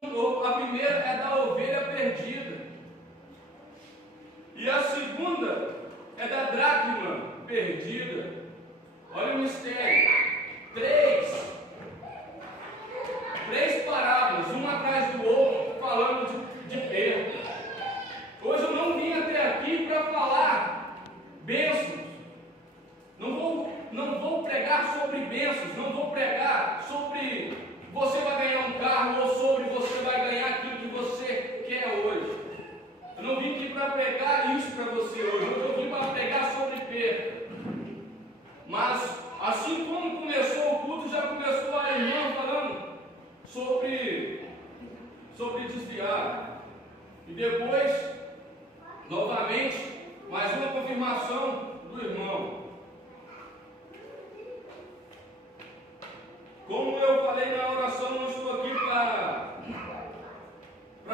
A primeira é da ovelha perdida. E a segunda é da dracma perdida. Olha o mistério. Três parábolas, uma atrás do outro, falando de perda. Hoje eu não vim até aqui para falar bênçãos. Não vou pregar sobre bênçãos. Não vou pregar sobre você vai ganhar um carro ou sobre você vai ganhar aquilo que você quer hoje. Eu não vim aqui para pregar isso para você hoje. Eu vim para pregar sobre perda. Mas assim como começou o culto, já começou a irmã falando sobre desviar. E depois, novamente, mais uma confirmação do irmão. Como eu falei na oração, não estou aqui para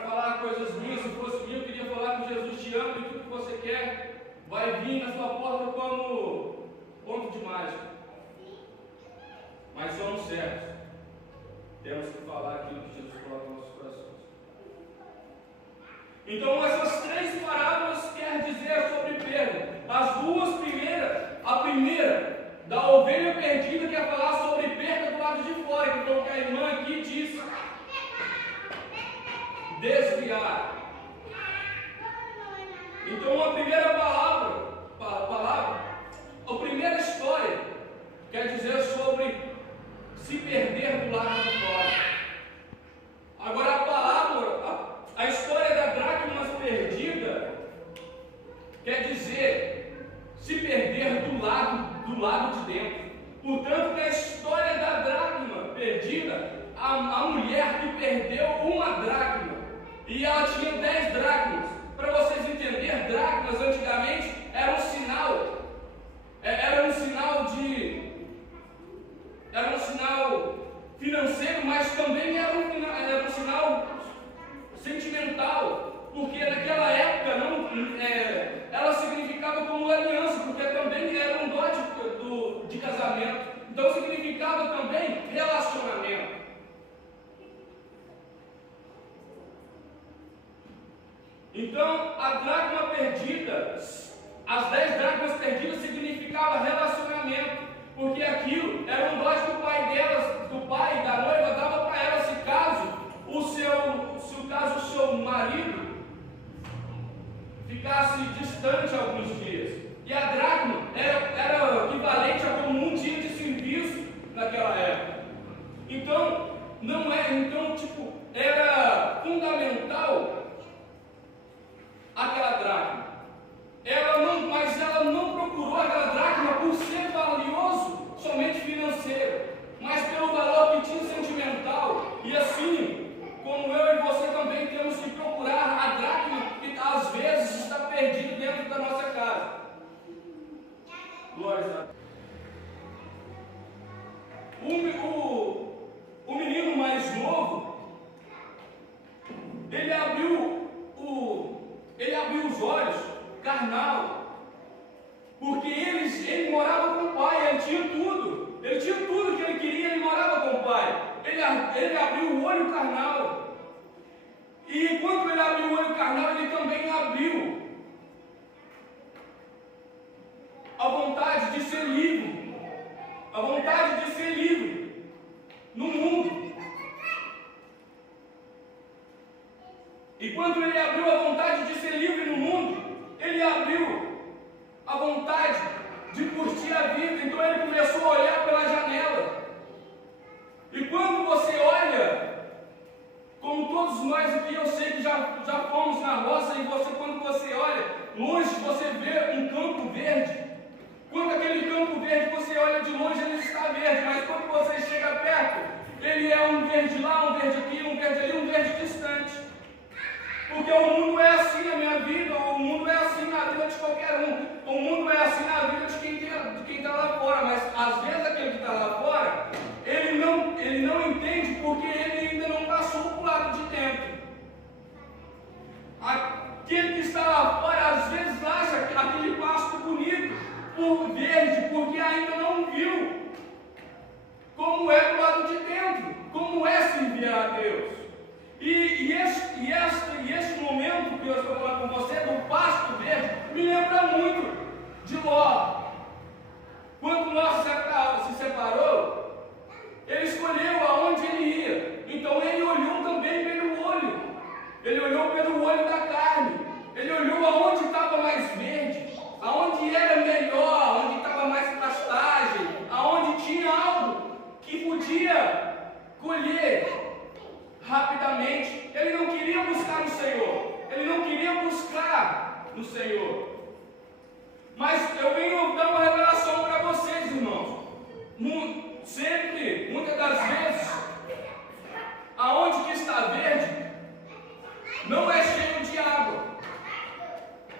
falar coisas minhas. Se fosse minha, eu queria falar que Jesus te ama e tudo que você quer vai vir na sua porta como ponto de mágica. Mas somos certos. Temos que falar aquilo que Jesus coloca nos nossos corações. Então, essas três parábolas quer dizer sobre perda. As duas primeiras, a primeira da ovelha perdida quer falar sobre perda do lado de fora, que foi o que a irmã aqui disse. Desviar. Então, a primeira palavra, a primeira história quer dizer sobre se perder do lado de fora. Agora a palavra, a história da dracma perdida quer dizer se perder do lado de dentro. Portanto, na história da dracma perdida, a mulher que perdeu uma dracma e ela tinha 10 dracmas. Para vocês entenderem, dracmas antigamente era um sinal financeiro, mas também era um sinal sentimental, porque naquela época ela significava como aliança, porque também era um dote de casamento, então significava também relacionamento. Então a dracma perdida, as 10 dracmas perdidas significava relacionamento, porque aquilo era um dote que o pai da noiva dava para ela, se caso o seu marido ficasse distante alguns dias. E a dracma era equivalente a como um dia de serviço naquela época. Então, era fundamental aquela dracma. Mas ela não procurou aquela dracma por ser valioso somente financeiro, mas pelo valor que tinha sentimental. E assim, como eu e você também temos que procurar a dracma que às vezes está perdida dentro da nossa casa. Glória a Deus. O menino mais novo, ele abriu os olhos, carnal, porque ele morava com o pai, ele tinha tudo que ele queria, ele morava com o pai. Ele abriu o olho carnal, e enquanto ele abriu o olho carnal, ele também abriu a vontade de ser livre, no mundo. E quando ele abriu a vontade de ser livre no mundo, ele abriu a vontade de curtir a vida. Então ele começou a olhar pela janela. E quando você olha, como todos nós aqui, eu sei que já fomos na roça, e quando você olha longe, você vê um campo verde. Quando aquele campo verde, você olha de longe, ele está verde, mas quando você chega perto, ele é um verde lá, um verde aqui, um verde ali, um verde distante. Porque o mundo é assim na minha vida, o mundo é assim na vida de qualquer um, o mundo é assim na vida de quem está lá fora, mas às vezes aquele que está lá fora, ele não entende porque ele ainda não passou para o lado de dentro. Aquele que está lá fora, às vezes acha aquele pasto bonito, por verde, porque ainda não viu como é do lado de dentro, como é servir a Deus. E Ele olhou pelo olho da carne. Ele olhou aonde estava mais verde, aonde era melhor, onde estava mais pastagem, aonde tinha algo que podia colher rapidamente. Ele não queria buscar no Senhor. Ele não queria buscar no Senhor. Mas eu venho dar uma revelação para vocês, irmãos. Sempre, muitas das vezes, aonde que está verde, não é cheio de água.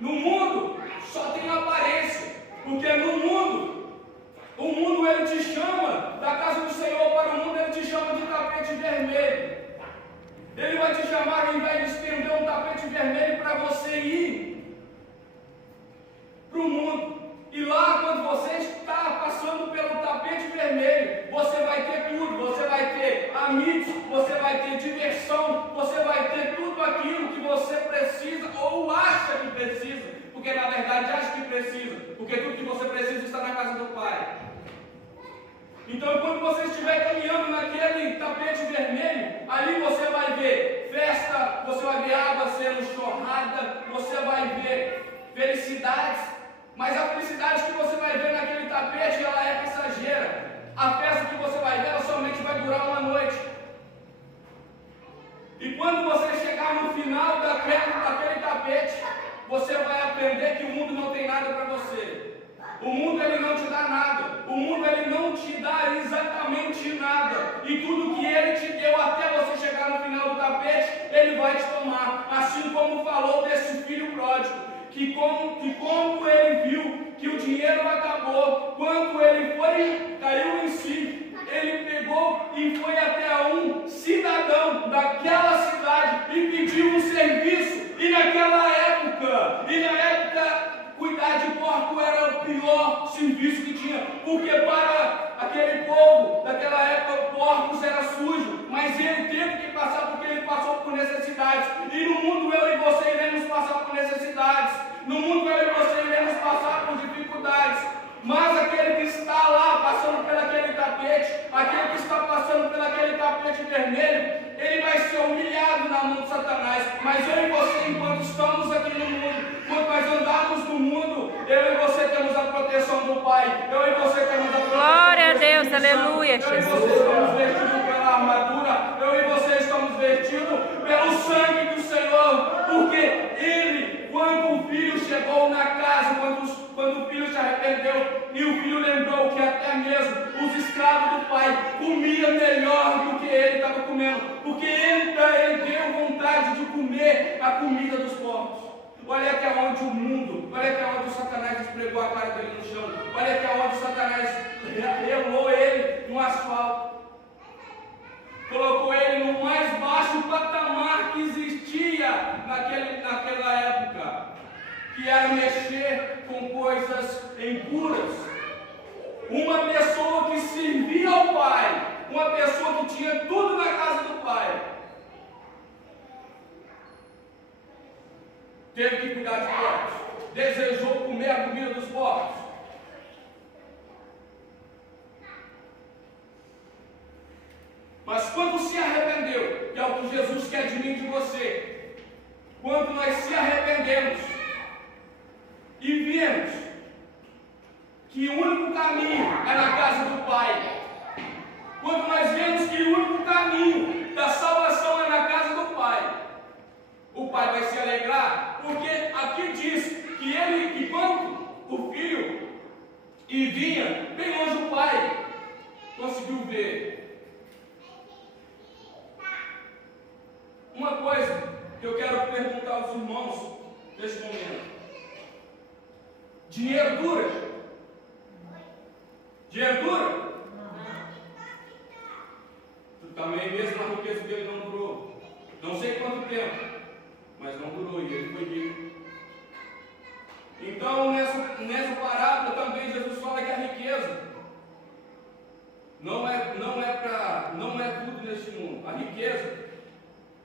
No mundo só tem aparência, porque no mundo, o mundo ele te chama da casa do Senhor para o mundo, ele te chama de tapete vermelho. Ele vai te chamar, ao invés de estender um tapete vermelho para você ir para o mundo. E lá, quando você está passando pelo tapete vermelho, você vai ter tudo. Você vai ter amigos, você vai ter diversão, você vai ter tudo aquilo que você precisa ou acha que precisa, porque na verdade acha que precisa, porque tudo que você precisa está na casa do Pai. Então, quando você estiver caminhando naquele tapete vermelho, ali você vai ver festa, você vai ver água sendo jorrada, você vai ver felicidades. Mas a felicidade que você vai ver naquele tapete, ela é passageira. A festa que você vai ver, ela somente vai durar uma noite. E quando você chegar no final daquele tapete, você vai aprender que o mundo não tem nada para você. O mundo ele não te dá nada. O mundo ele não te dá exatamente nada. E tudo que ele te deu até você chegar no final do tapete, ele vai te tomar. Assim como falou desse filho pródigo. Que como ele viu que o dinheiro acabou, quando ele caiu em si, ele pegou e foi até um cidadão daquela cidade e pediu um serviço. E naquela época, cuidar de porco era o pior serviço que tinha, porque para aquele povo daquela época, porcos era sujo, mas ele teve que passar porque ele passou por necessidades. E no mundo eu e você iremos passar por necessidades. No mundo eu e você iremos passar por dificuldades. Mas aquele que está lá passando pelaquele tapete, aquele que está passando pelaquele tapete vermelho, ele vai ser humilhado na mão de Satanás. Mas eu e você, enquanto estamos aqui no mundo, quando nós andamos no mundo, eu e você temos a proteção do Pai. Eu e você temos a proteção do Glória a Deus, Espírito aleluia, Santo. Eu e Jesus. você estamos vestidos pela armadura. Eu e você estamos vestidos pelo sangue do Senhor. Porque Ele, quando o filho chegou na casa, quando o filho se arrependeu, e o filho lembrou que até mesmo os escravos do pai comiam melhor do que ele estava comendo, porque ele deu vontade de comer a comida dos porcos. Olha até onde o mundo, olha até onde o Satanás esfregou a cara dele no chão, olha até onde o Satanás relou ele no asfalto, colocou ele no mais baixo patamar que existia naquela época, que era mexer com coisas impuras. Uma pessoa que servia ao Pai, uma pessoa que tinha tudo na casa do Pai, teve que cuidar de porcos, desejou comer a comida dos porcos. Mas quando se arrependeu, que é o que Jesus quer de mim e de você, quando nós se arrependemos e vemos que o único caminho é na casa do Pai, quando nós vemos que o único caminho da salvação é na casa do Pai, o Pai vai se alegrar, porque aqui diz que quando o filho e vinha, bem longe o Pai conseguiu ver. Uma coisa que eu quero perguntar aos irmãos neste momento: dinheiro dura? Dinheiro dura? Também mesmo a riqueza dele não durou. Não sei quanto tempo, mas não durou e ele foi rico. Então nessa parábola também Jesus fala que a riqueza não é tudo neste mundo. A riqueza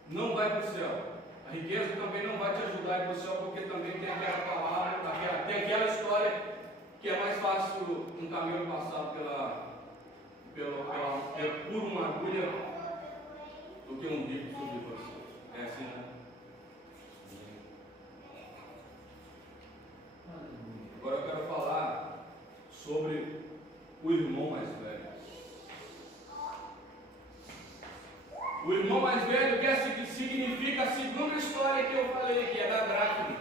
não vai para o céu. A riqueza também não vai te ajudar a ir para o céu, porque também tem aquela palavra, tem aquela história que é mais fácil um camelo passar por uma agulha do que um rico subir para o céu. É assim, né? mais velho, que significa a segunda história que eu falei, que é da dracma.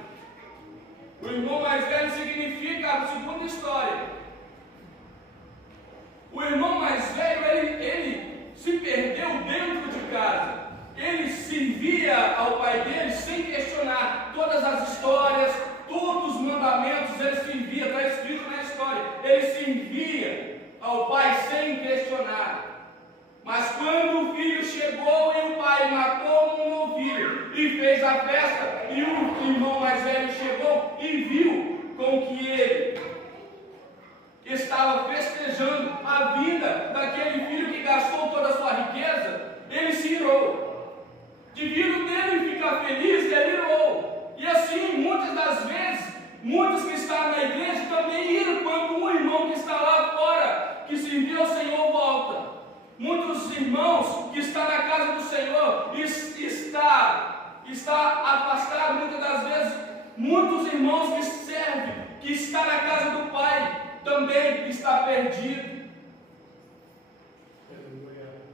O irmão mais velho significa a segunda história. O irmão mais velho, ele se perdeu dentro de casa. Ele servia ao pai dele sem questionar todas as histórias, todos os mandamentos, ele servia, está escrito na história. Ele servia ao pai sem questionar. Mas quando o filho chegou e o pai matou um novilho e fez a festa, e o irmão mais velho chegou e viu com que ele estava festejando a vida daquele filho que gastou toda a sua riqueza, ele se irou. Devido dele ficar feliz, ele irou. E assim, muitas das vezes, muitos que estão na igreja também iram quando um irmão que está lá fora, que serviu ao Senhor, volta. Muitos irmãos que estão na casa do Senhor está afastado, muitas das vezes. Muitos irmãos que servem, que está na casa do Pai, também está perdido.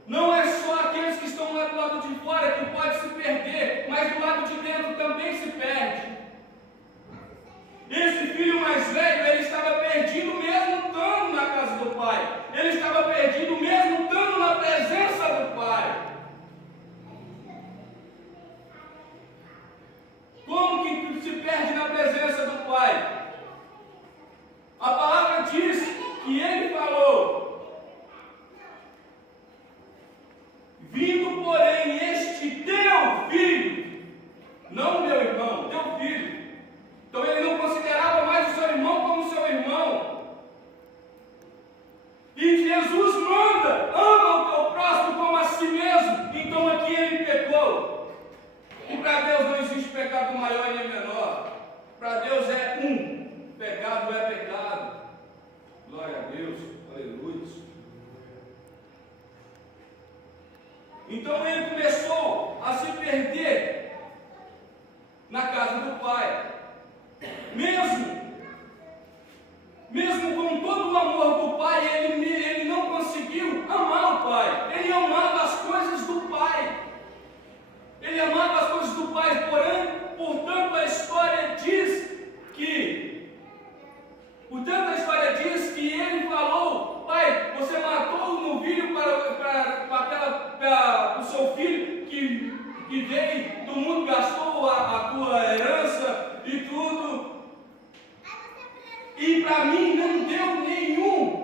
Não é só aqueles que estão lá do lado de fora que pode se perder, mas do lado de dentro também se perde. Esse filho mais velho, ele estava perdido mesmo estando na casa do pai. Ele estava perdido mesmo estando na presença do pai. Como que se perde na presença do pai? A palavra diz que ele falou: vindo, porém, este teu filho, não meu irmão, teu filho. Então ele não considerava mais o seu irmão como seu irmão. E Jesus manda: ama o teu próximo como a si mesmo. Então aqui ele pecou. E para Deus não existe pecado maior nem menor. Para Deus é um. Pecado é pecado. Glória a Deus. Aleluia. Então ele começou a se perder na casa do pai. Mesmo com todo o amor do pai, ele não conseguiu amar o pai. Ele amava as coisas do pai. Ele amava as coisas do pai, portanto a história diz que ele falou: pai, você matou o novilho para o seu filho que veio do mundo, gastou a tua herança e tudo, e para mim não deu nenhum.